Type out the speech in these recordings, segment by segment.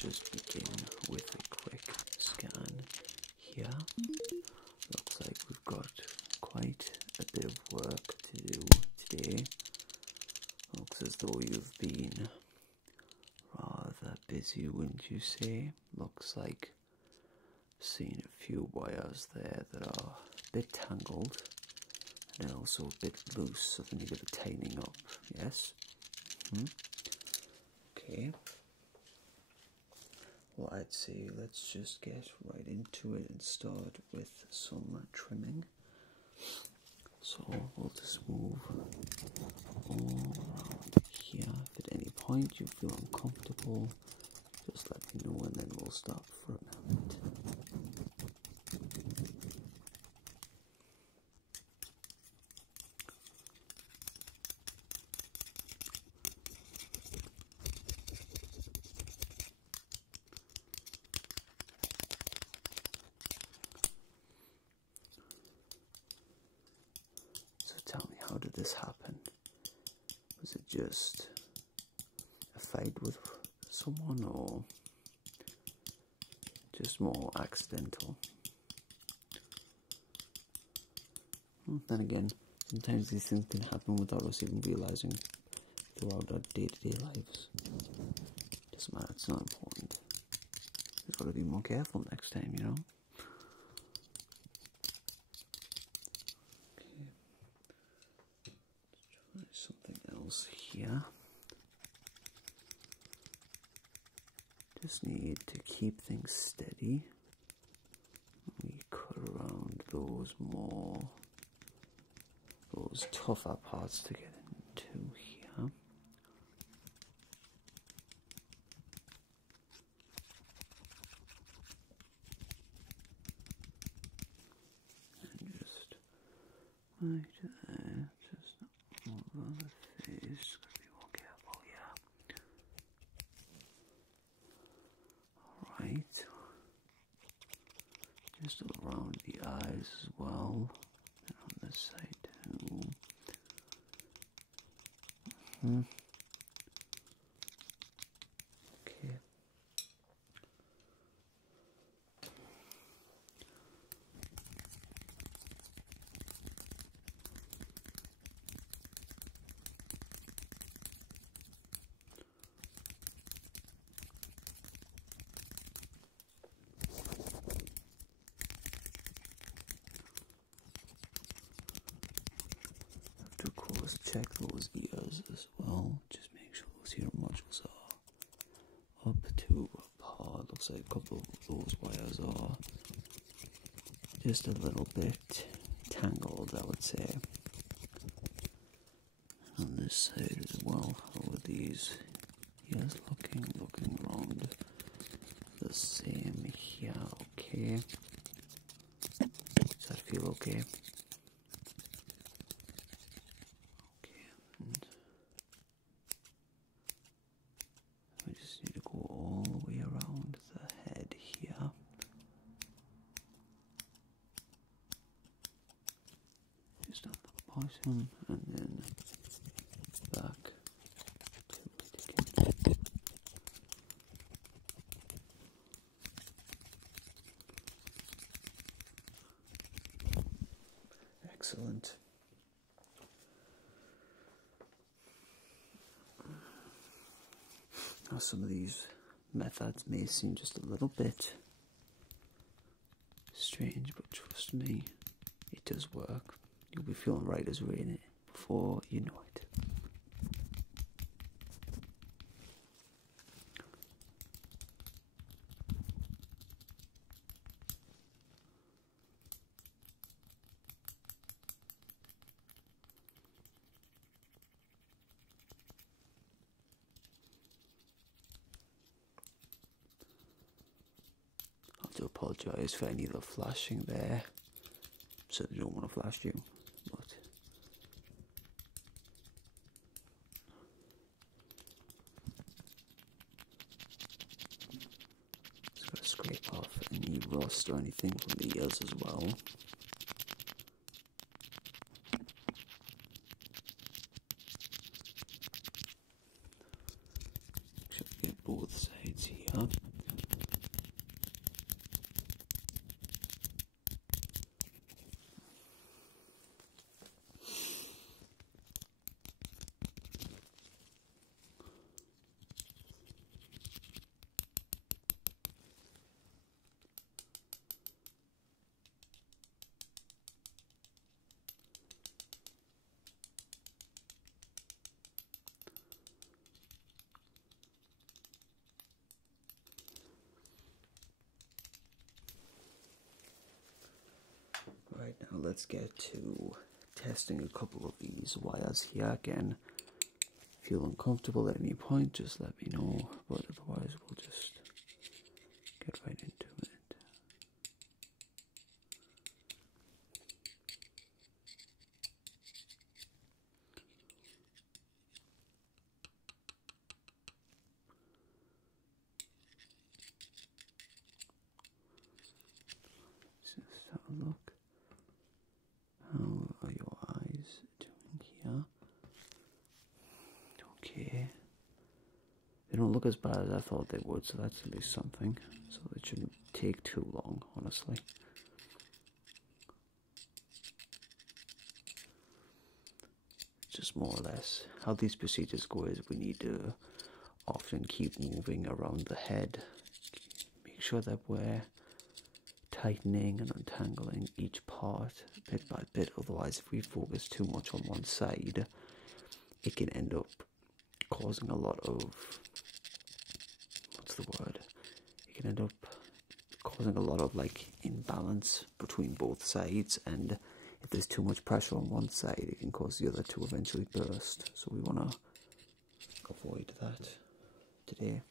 just begin with a quick scan here. Looks like we've got quite a bit of work to do today. Looks as though you've been rather busy, wouldn't you say? Looks like I've seen a few wires there that are a bit tangled and also a bit loose, so they need a bit tightening up. Yes? Okay. Well, I'd say let's just get right into it and start with some trimming. So we'll just move all around here. If at any point you feel uncomfortable, just let me know and then we'll stop for a minute. Tell me, how did this happen? Was it just a fight with someone or just more accidental? Then again, sometimes these things can happen without us even realizing throughout our day-to-day lives. Doesn't matter, it's not important. We've got to be more careful next time, you know? Something else here. Just need to keep things steady. We cut around those tougher parts to get into here. And just right there, just over the face. Gotta be more careful, yeah. Alright. Just around the eyes as well. And on this side too. Okay. Of course, check those ears as well. Just make sure those ear modules are up to par. Looks like a couple of those wires are just a little bit tangled, I would say. On this side as well, how are these ears looking around the same here? Okay. Does that feel okay? We just need to go all the way around the head here. Just on the bottom and then back to it again. Excellent. Now some of these methods may seem just a little bit strange, but trust me, it does work. You'll be feeling right as rain before you know it. I do apologise for any of the flashing there. Certainly don't want to flash you, but just got to scrape off any rust or anything from the ears as well. Make sure to get both sides here. let's get to testing a couple of these wires here. Again, if you're uncomfortable at any point, just let me know, but otherwise we'll just get right into it. Just have a look. How are your eyes doing here? Okay. They don't look as bad as I thought they would, so that's at least something. So it shouldn't take too long, honestly. Just more or less how these procedures go is we need to often keep moving around the head. Make sure that we're tightening and untangling each part bit by bit. Otherwise, if we focus too much on one side, it can end up causing a lot of, what's the word? It can end up causing a lot of like imbalance between both sides, and if there's too much pressure on one side, it can cause the other to eventually burst. So we want to avoid that today.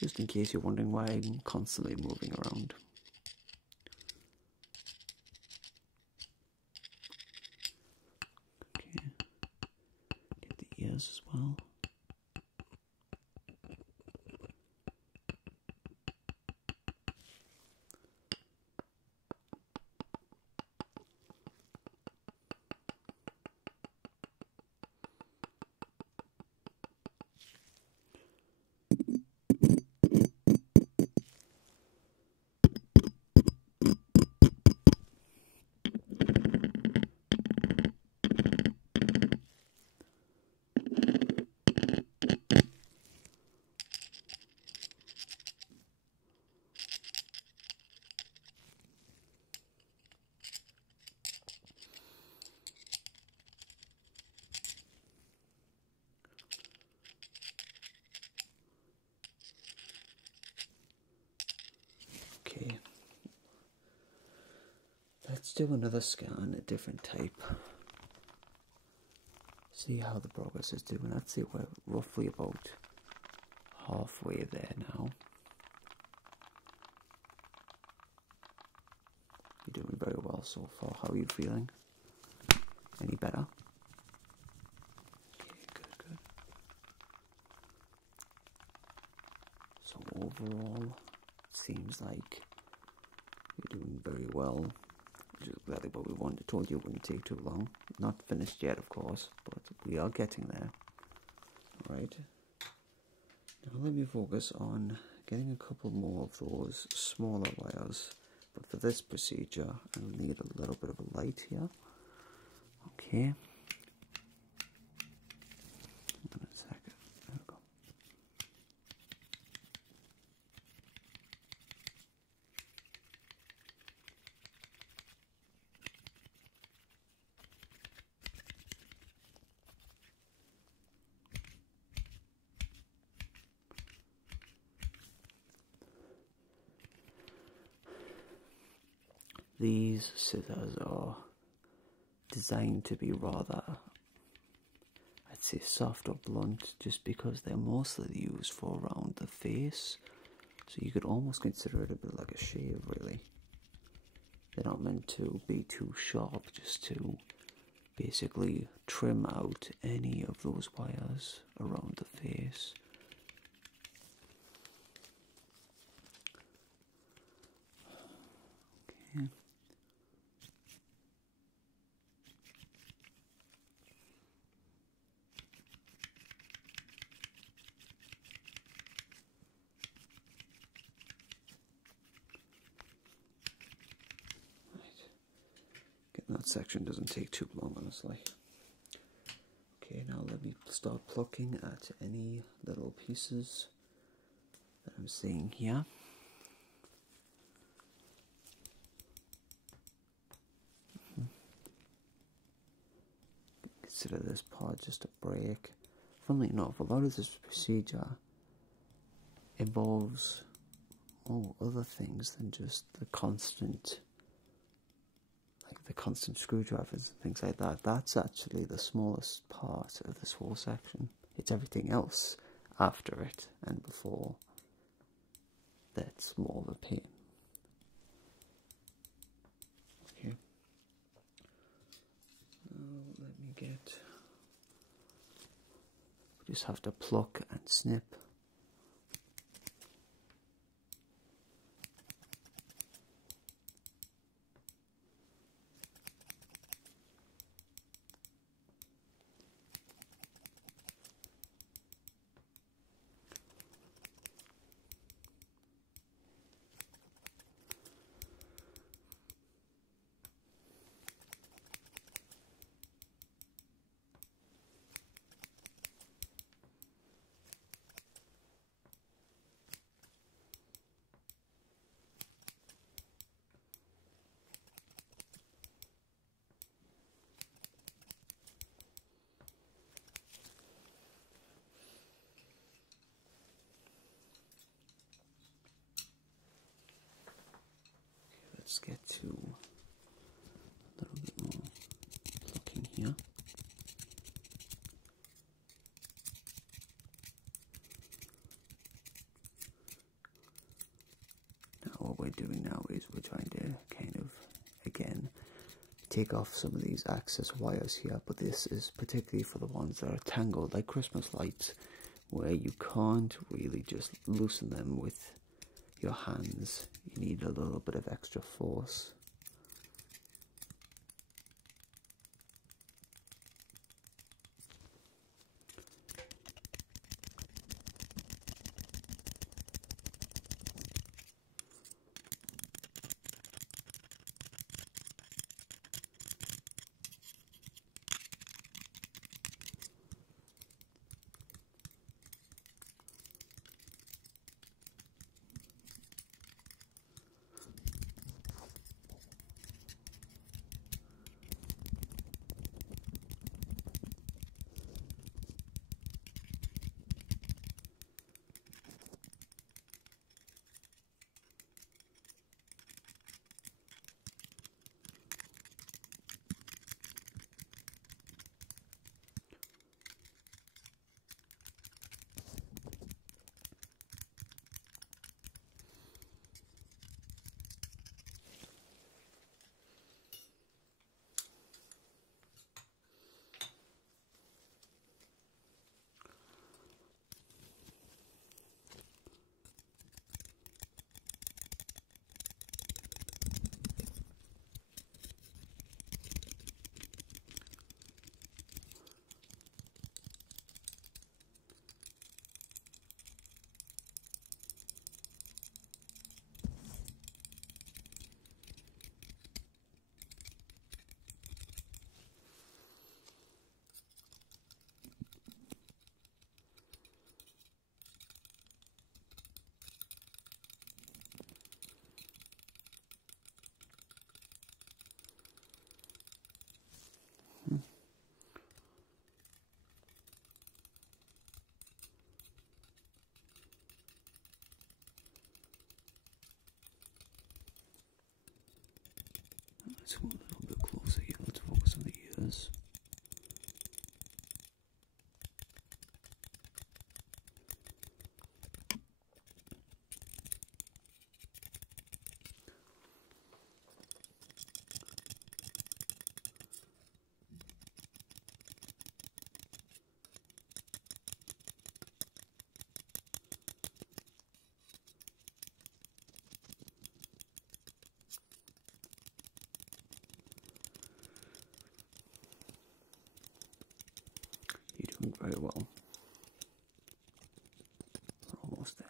Just in case you're wondering why I'm constantly moving around. Okay, get the ears as well. Okay, let's do another scan, a different type. See how the progress is doing. I'd say we're roughly about halfway there now. You're doing very well so far. How are you feeling? Any better? Okay, good, good. So overall, it seems like you're doing very well. Which is exactly what we wanted. Told you it wouldn't take too long. Not finished yet, of course, but we are getting there. Alright. Now let me focus on getting a couple more of those smaller wires. But for this procedure, I'll need a little bit of a light here. Okay. In a second. There we go. These scissors are designed to be rather, I'd say, soft or blunt, just because they're mostly used for around the face. So you could almost consider it a bit like a shave, really. They're not meant to be too sharp, just to basically trim out any of those wires around the face. Okay. That section doesn't take too long, honestly. Okay, now let me start plucking at any little pieces that I'm seeing here. Consider this part just a break. Funnily enough, a lot of this procedure involves other things than just the constant, like the constant screwdrivers and things like that. That's actually the smallest part of this whole section. It's everything else after it and before that's more of a pain. Okay. Let me get... We just have to pluck and snip. Let's get to a little bit more plucking here. Now what we're doing now is we're trying to kind of, again, take off some of these excess wires here, but this is particularly for the ones that are tangled, like Christmas lights, where you can't really just loosen them with your hands. You need a little bit of extra force. Let's go a little bit closer here. Let's focus on the ears. You're doing very well. We're almost there.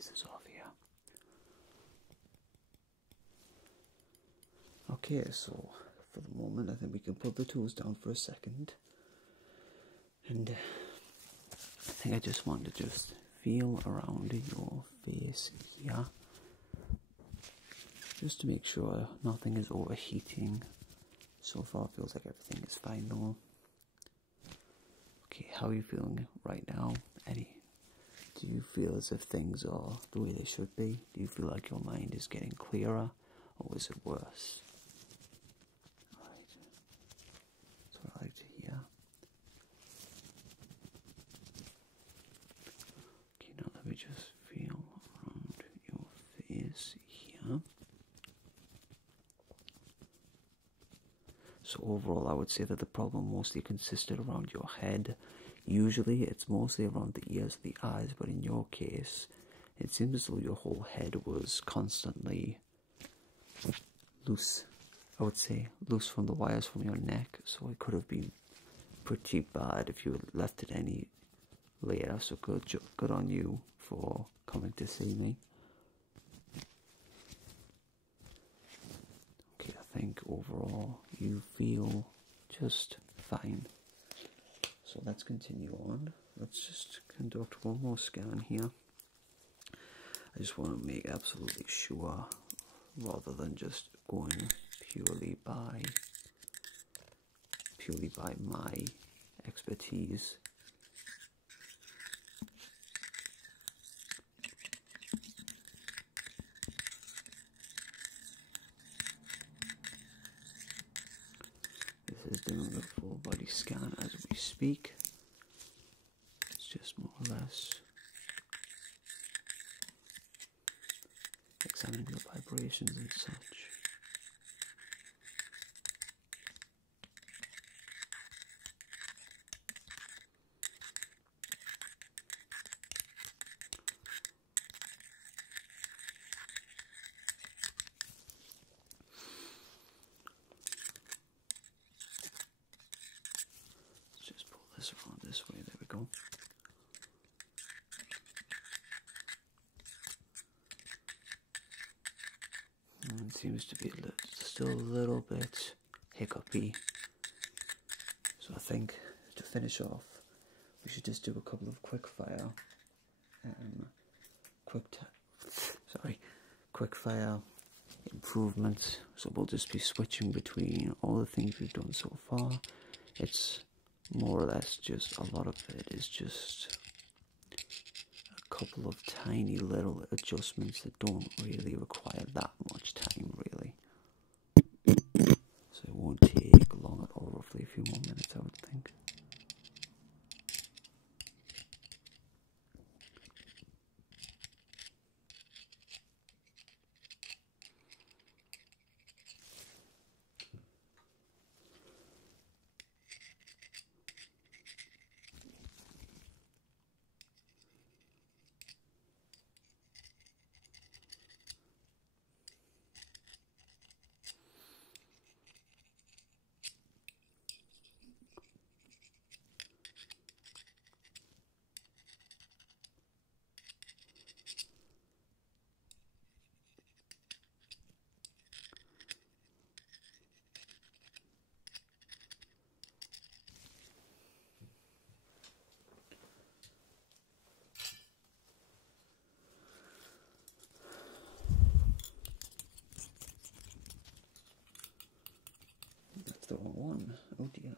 pieces off here. Okay, so for the moment I think we can put the tools down for a second, and I think I just want to just feel around your face here, just to make sure nothing is overheating. So far it feels like everything is fine though. Okay, how are you feeling right now? Do you feel as if things are the way they should be? Do you feel like your mind is getting clearer, or is it worse? Alright, that's what I like to hear. Okay, now let me just feel around your face here. So overall, I would say that the problem mostly consisted around your head. Usually, it's mostly around the ears, the eyes, but in your case, it seems as though your whole head was constantly loose. I would say loose from the wires from your neck, so it could have been pretty bad if you had left it any later. So good on you for coming to see me. Okay, I think overall you feel just fine. So let's continue on. Let's just conduct one more scan here. I just want to make absolutely sure, rather than just going purely by my expertise. This is doing a full body scan as we speak. It's just more or less examining your vibrations and such. Let's just pull this around this way. There we go. It seems to be still a little bit hiccupy. So I think to finish off, we should just do a couple of quickfire, quickfire improvements. So we'll just be switching between all the things we've done so far. It's more or less just, a lot of it is just a couple of tiny little adjustments that don't really require that much time, really. So it won't take long at all, roughly a few more minutes, I would think. That's the wrong one. Oh dear.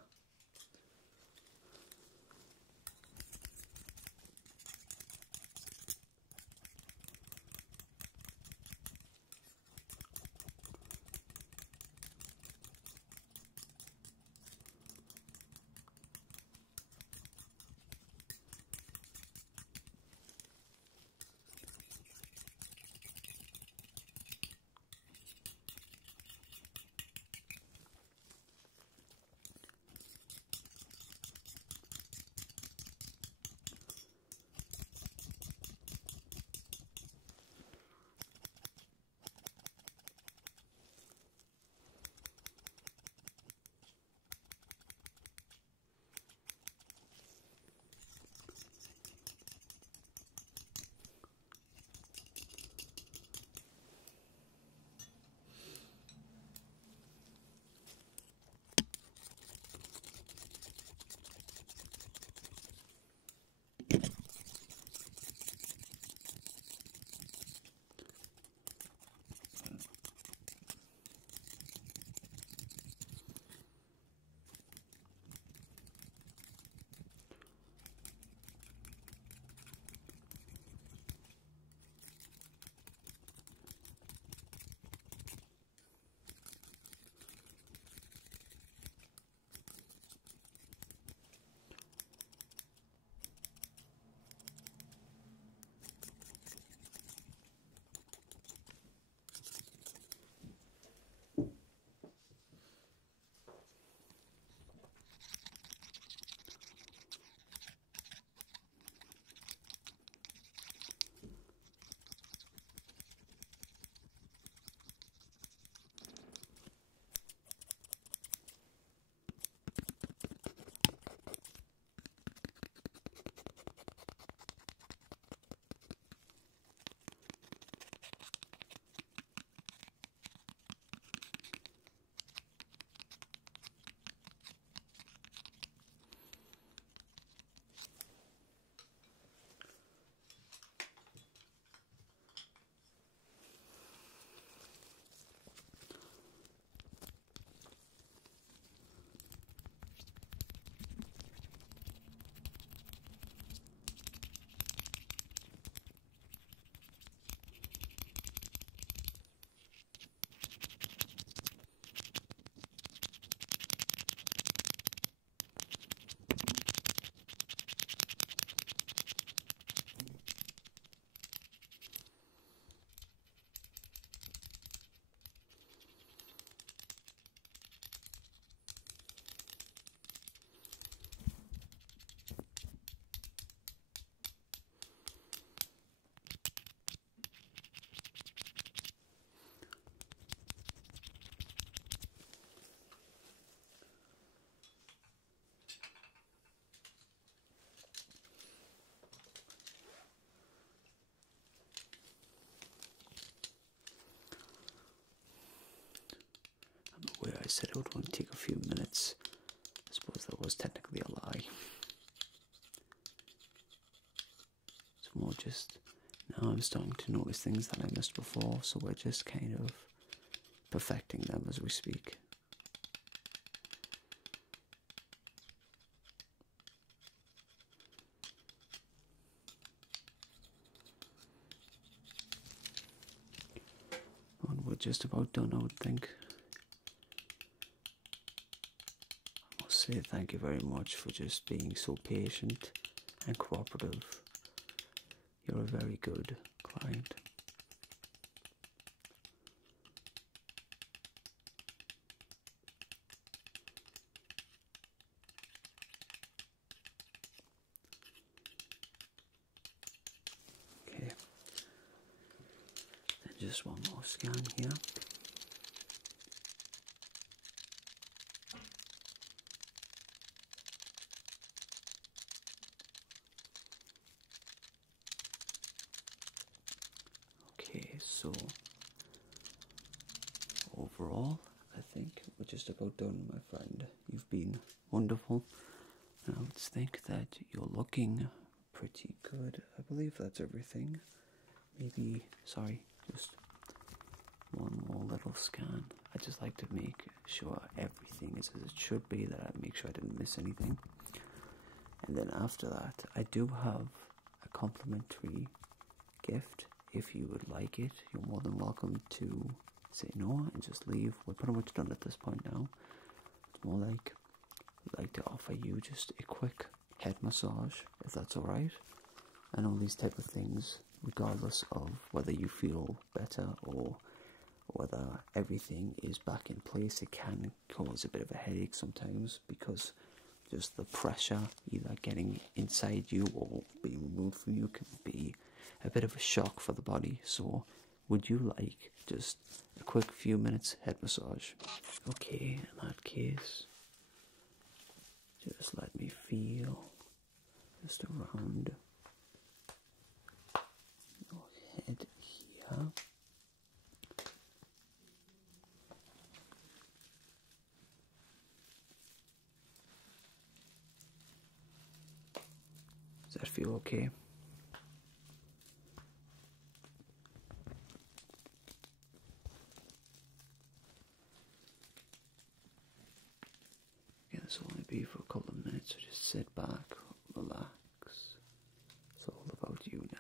said it would only take a few minutes. I suppose that was technically a lie. It's more just, now I'm starting to notice things that I missed before, so we're just kind of perfecting them as we speak. And we're just about done, I would think. I must say thank you very much for just being so patient and cooperative. You're a very good client. Okay. Then just one more scan here. Okay, so overall, I think we're just about done, my friend. You've been wonderful. And I would think that you're looking pretty good. I believe that's everything. Maybe, sorry, just one more little scan. I just like to make sure everything is as it should be, that I make sure I didn't miss anything. And then after that, I do have a complimentary gift. If you would like it, you're more than welcome to say no and just leave. We're pretty much done at this point now. It's more like we'd like to offer you just a quick head massage, if that's alright. And all these type of things, regardless of whether you feel better or whether everything is back in place, it can cause a bit of a headache sometimes because just the pressure either getting inside you or being removed from you can be a bit of a shock for the body. So would you like just a quick few minutes head massage? Okay, in that case, just let me feel just around your head here. Does that feel okay? This will only be for a couple of minutes, so just sit back, relax. It's all about you now.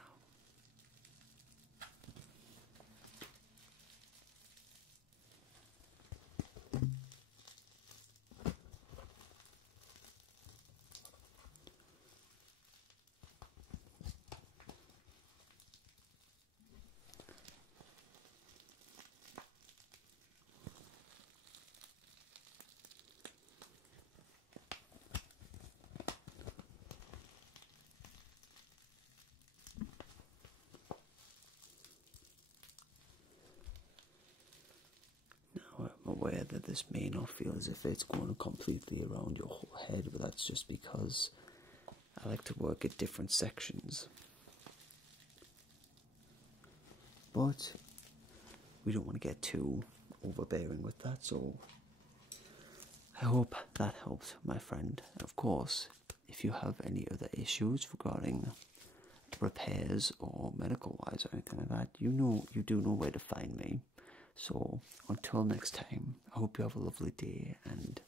I'm aware that this may not feel as if it's going completely around your whole head, but that's just because I like to work at different sections. But we don't want to get too overbearing with that, so I hope that helped, my friend. Of course, if you have any other issues regarding repairs or medical wise or anything like that, you do know where to find me. So until next time, I hope you have a lovely day, and